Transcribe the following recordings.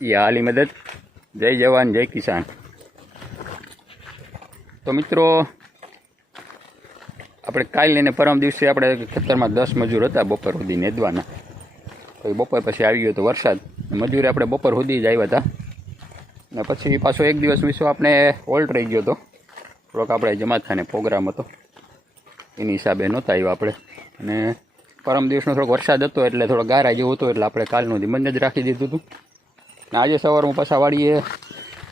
या आली मदद। जय जवान जय किसान। तो मित्रों આપણે કાલ ને પરમ દિવસે આપણે ખેતરમાં 10 મજૂર હતા બપોર સુધી નેદવાના। તો બપોર પછી આવી ગયો તો વરસાદ, મજૂર આપણે બપોર સુધી જ આવ્યા હતા ને પછી પાછો એક દિવસ વિશે આપણે ઓલ્ટ રહી ગયો તો થોડોક આપણે જમાથાને પ્રોગ્રામ હતો એની હિસાબે નહોતા આવ્યા આપણે। અને પરમ દિવસનો થોડોક વરસાદ હતો એટલે થોડો ગારા જેવો હતો એટલે આપણે કાલનું બંધ જ રાખી દીધું હતું ને આજે સવારમાં પાછા વાડીએ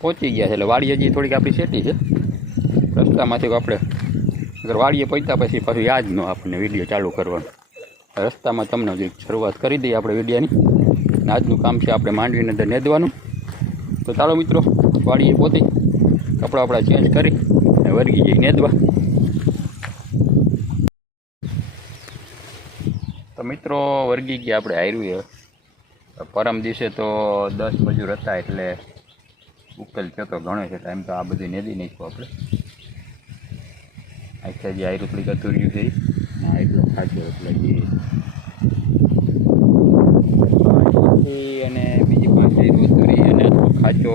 પહોંચી ગયા છે। એટલે વાડી હજી થોડીક આપણી સેટી છે રસ્તામાંથી આપણે अगर वाड़िए पहुंचा पीछे पाछू याद न आपने विडियो चालू करवा रस्ता में तमने जी शुरुआत करी दी अपने विडियोनी। आजनु काम है अपने मांडवी अंदर नेदवानुं। तो चलो मित्रों वाड़िए पहुंची कपड़ा अपना चेन्ज करी वर्गी जई नेदवा। तो मित्रों वर्गी गया अपने हार्यु है परम दिवसे तो 10 मजूर था एटले उकेल थयो तो घणो छे टाइम तो आ बधी नेदी नाख्यो आपणे। आखा जी आयरू थोड़ी कतुर्यू थी એટલો ખાચો એટલે જે અને બીજી 5 આયરું ઉતરી અને ખાચો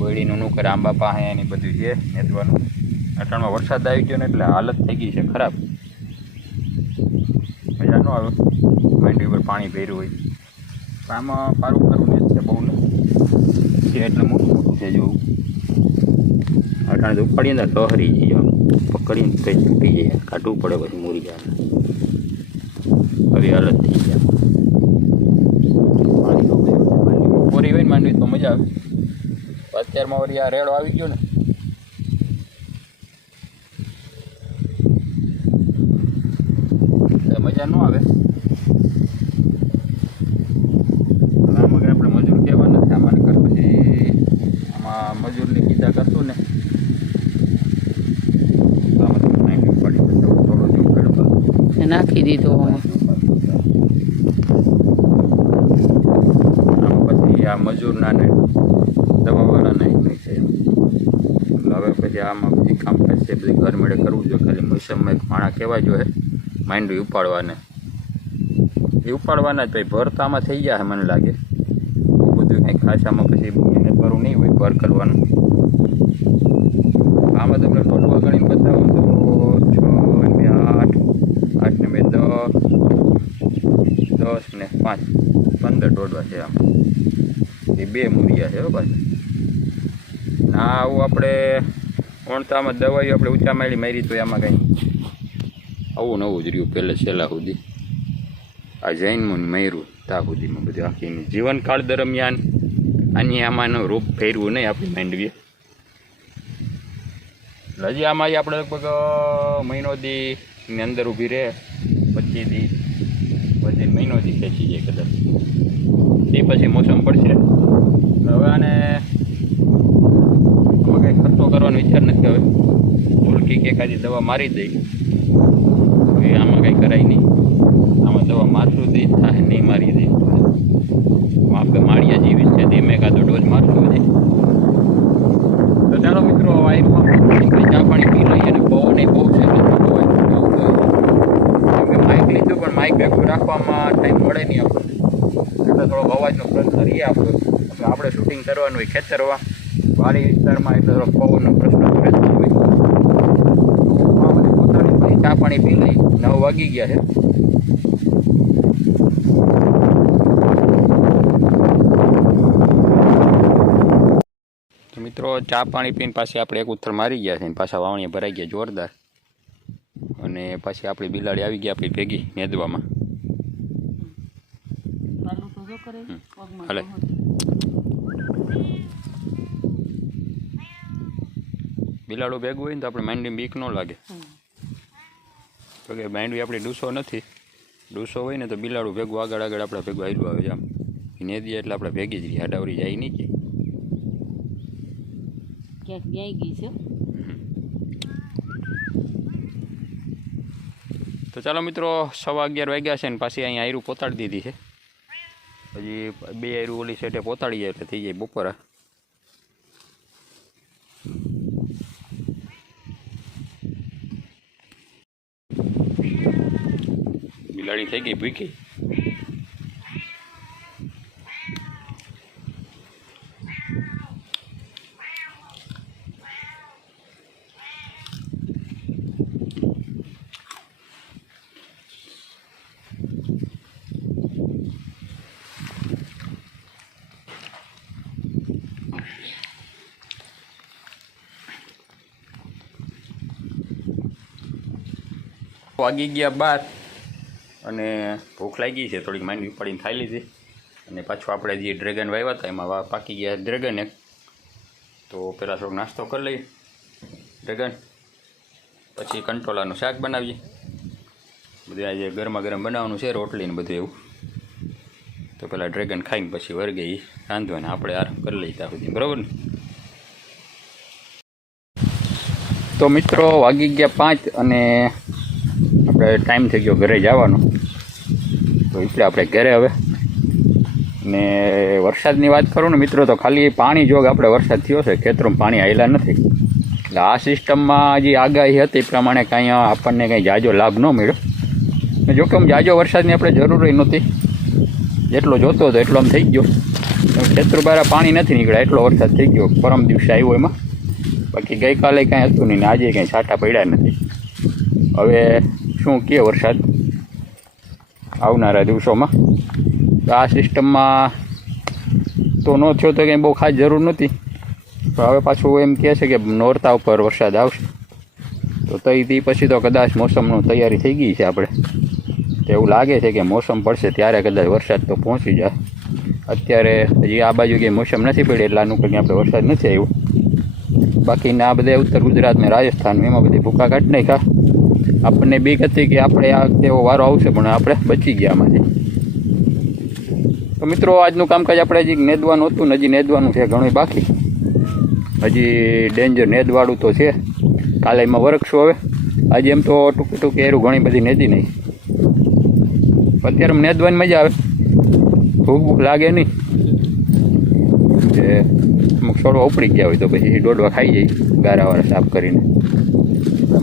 ગોળીનું નુકર આંબા પાસે એની બધું છે નેદવાનું। અટાણમાં વરસાદ આવી ગયો ને એટલે હાલત થઈ ગઈ છે ખરાબ, મજા ન આવે માંડવી ઉપર પાણી ભર્યું હોય પણ આમાં પારું પારું નેત છે બહુ નથી એટલે મોટું મોટું છે જેવું અટાણે તો ઉપાડીએ ને લહરી જઈએ પકડીને કંઈ તૂટી જાય કાઢવું પડે પછી મૂરી જાય આવી હાલત થઈ જાય। પોરી હોય ને માંડવી તો મજા આવે અત્યારમાં વળી આ રેડો આવી ગયો ને મજા ન આવે। આમાં આપણે મજૂર કહેવા નથી આમાં કર પછી આમાં મજૂરની કીધા કરતું ને નાખી દીધો પછી આ મજૂરના ને દવાવાળા નાખી છે એટલે હવે પછી આમાં બધી કામકાજ છે બધી ઘર મેળે કરવું જોઈએ। ખાલી મોસમમાં એક માણા કહેવા જોઈએ માંડવી ઉપાડવાને એ ઉપાડવાના જ ભાઈ ભર તો આમાં થઈ જાય મને લાગે બહુ બધું કંઈ ખાસ આમાં પછી બહુ મહેનત કરવું નહીં હોય ભર કરવાનું। આમાં તમને ટોટવા ગણીને બતાવો તો 6 ને 8 8 ને 10 ને 5 15 દોડવા છે આમ એ 2 મૂરિયા છે પાછા ના આવું આપણે ઓણતામાં દવાઈઓ આપણે ઊંચા મારી તો આમાં કંઈ આવું નવું જ રહ્યું પહેલાં છેલ્લા સુધી આ જૈનમુન માર્યું ત્યાં સુધીમાં બધું આખી જીવનકાળ દરમિયાન આની આમાંનું રૂપ ફેરવું નહીં આપણી માંડવીએ। હજી આમાં આપણે લગભગ મહિનો દીની અંદર ઊભી રહે 25 દી પછી મહિનો દી ખેંચી જાય કદાચ એ પછી મોસમ પડશે હવે આને કંઈ ખર્ચો કરવાનો વિચાર નથી। હવે ઉલકી કે એકાદી દવા મારી દઈ એ આમાં કંઈ કરાય નહીં આમાં દવા મારશું દઈ થાય નહીં મારી દઈ આપણે માળિયા જેવી છે ધીમે કાદો ડોઝ મારશું દઈ। તો ચાલો મિત્રો વાયરમાં ચા પાણી પી લઈએ અને પવન એ બહુ છે માઇક લીધું પણ માઇક ભેગું રાખવામાં ટાઈમ મળે નહીં આપણને એટલે થોડોક અવાજનો પ્રશ્ન રહીએ આપણો એટલે આપણે શૂટિંગ કરવાનું હોય ખેતરમાં વાડી વિસ્તારમાં એટલે થોડોક પવનનો પ્રશ્ન રહેતો હોય પોતાની ચા પાણી પી લઈ 9 વાગી ગયા છે। મિત્રો ચા પાણી પીને પાછી આપણે એક ઉથલ મારી ગયા છે ને પાછા વાવણીએ ભરાઈ ગયા જોરદાર અને પાછી આપણી બિલાડી આવી ગઈ આપણી ભેગી નેદવામાં। હાલે બિલાડું ભેગું હોય ને તો આપણે માંડવી બીક ન લાગે તો કે માંડવી આપણી ડૂસો નથી ડૂસો હોય ને તો બિલાડું ભેગું આગળ આગળ આપણા ભેગું આવેલું આવે છે આમ નેદીએ એટલે આપણે ભેગી જ રહી આડાવરી જાય નહીં કે ક્યાંક વ્યાઈ ગઈ છે। તો ચાલો મિત્રો 11:15 વાગ્યા છે ને પાછી અહીંયા આયરું પોતાડી દીધી છે હજી 2 આયરું ઓલી સેટે પોતાડી જાય એટલે થઈ જાય બપોરા। બિલાડી થઈ ગઈ ભૂખી વાગી ગયા 12 અને ભૂખ લાગી છે, થોડીક માંડવી ઉપાડીને ખાઈ લીધી. અને પાછું આપણે જે ડ્રેગન વાવ્યા હતા એમાં પાકી ગયા ડ્રેગન એક. તો પહેલાં થોડોક નાસ્તો કરી લઈએ ડ્રેગન, પછી કંટોલાનું શાક બનાવીએ. બધું આજે ગરમા ગરમ બનાવવાનું છે, રોટલી ને બધું એવું. તો પહેલાં ડ્રેગન ખાઈને પછી વર્ગે એ રાંધવાને આપણે આરામ કરી લઈએ ત્યાં સુધી, બરાબર ને. તો મિત્રો વાગી ગયા 5 અને આપણે ટાઈમ થઈ ગયો ઘરે જવાનો. તો એટલે આપણે ઘરે હવે. ને વરસાદની વાત કરું ને મિત્રો, તો ખાલી પાણી જોગ આપણે વરસાદ થયો છે, ખેતરોમાં પાણી આવેલા નથી. એટલે આ સિસ્ટમમાં જે આગાહી હતી એ પ્રમાણે કાંઈ આપણને કંઈ જાજો લાભ ન મળ્યો. જોકે આમ જાજો વરસાદની આપણે જરૂર નહોતી, જેટલો જોતો હતો એટલો આમ થઈ ગયો. ખેતર બહાર પાણી નથી નીકળ્યા એટલો વરસાદ થઈ ગયો. પરમ દિવસે આવ્યો એમાં, બાકી ગઈકાલે કાંઈ હતું નહીં ને આજે કાંઈ છાંટા પડ્યા નથી. હવે શું કહે વરસાદ આવનારા દિવસોમાં. તો આ સિસ્ટમમાં તો ન થયો તો કંઈ બહુ ખાસ જરૂર નહોતી. તો હવે પાછું એમ કહે છે કે નોરતા ઉપર વરસાદ આવશે. તો તે પછી તો કદાચ મોસમની તૈયારી થઈ ગઈ છે આપણે. તો એવું લાગે છે કે મોસમ પડશે ત્યારે કદાચ વરસાદ તો પહોંચી જાય. અત્યારે હજી આ બાજુ કંઈ મોસમ નથી પડી એટલે આનું કંઈ આપણે વરસાદ નથી આવ્યો. બાકીના આ બધા ઉત્તર ગુજરાતમાં રાજસ્થાન એમાં બધી ભૂકા કાઢી નાખ્યા. આપણને બીક હતી કે આપણે આ એવો વારો આવશે પણ આપણે બચી ગયા આમાંથી. તો મિત્રો આજનું કામકાજ આપણે હજી નેદવાનું હતું ને હજી નેદવાનું છે ઘણું બાકી. હજી ડેન્જર નેદવાળું તો છે, કાલે એમાં વરખશું. હવે આજે એમ તો ટૂંકી ટૂંકી એરું ઘણી બધી નેદી નહીં. અત્યારે નેદવાની મજા આવે, ભૂખ ભૂખ લાગે નહીં. કે અમુક છોડવા ઉપડી ગયા હોય તો પછી દોડવા ખાઈ જાય ગારાવાળા સાફ કરીને,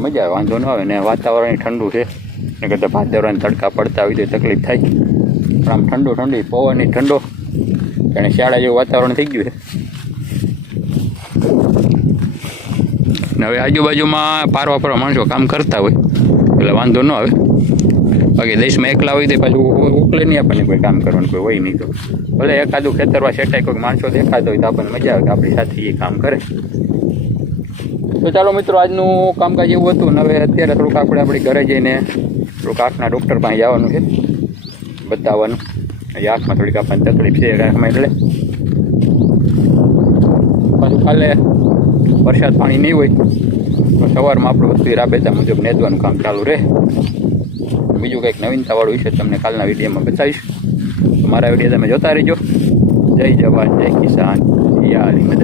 મજા આવે, વાંધો ન આવે. ને વાતાવરણ ઠંડુ છે, ને કરતાં ભાદરવાના તડકા પડતા હોય તો તકલીફ થાય. પણ આમ ઠંડુ ઠંડી પવનની ઠંડો, જાણે શિયાળા જેવું વાતાવરણ થઈ ગયું છે. ને હવે આજુબાજુમાં પારવા પર માણસો કામ કરતા હોય એટલે વાંધો ન આવે. બાકી દેશમાં એકલા હોય તો પાછું ઉકલે નહીં આપણને કોઈ કામ કરવાનું, કોઈ હોય નહીં. તો ભલે એકાદું ખેતરમાં સેટાય કોઈ માણસો દેખાતો હોય તો આપણને મજા આવે કે આપણી સાથે એ કામ કરે. તો ચાલો મિત્રો આજનું કામકાજ એવું હતું. ને હવે અત્યારે થોડુંક આપણે આપણી ઘરે જઈને થોડુંક આંખના ડૉક્ટર પાસે જવાનું છે, બતાવવાનું. હજી આંખમાં થોડીક આપણને તકલીફ છે આંખમાં, એટલે પાછું કાલે વરસાદ પાણી નહીં હોય તો સવારમાં આપણું વસ્તુ રાબેતા મુજબ નેદવાનું કામ ચાલુ રહે. બીજું કંઈક નવીનતાવાળું વિશે તમને કાલના વિડીયોમાં બતાવીશ. તો મારા વિડીયો તમે જોતા રહેજો. જય જવાન, જય કિસાન, યા અલી મદદ.